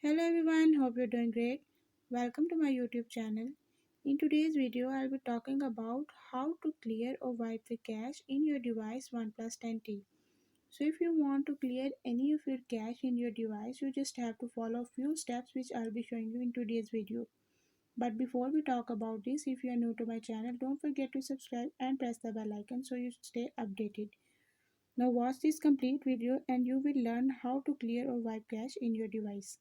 Hello everyone, hope you're doing great. Welcome to my YouTube channel. In today's video, I'll be talking about how to clear or wipe the cache in your device OnePlus 10T. So if you want to clear any of your cache in your device, you just have to follow a few steps which I'll be showing you in today's video. But before we talk about this, if you are new to my channel, don't forget to subscribe and press the bell icon so you stay updated. Now watch this complete video and you will learn how to clear or wipe cache in your device.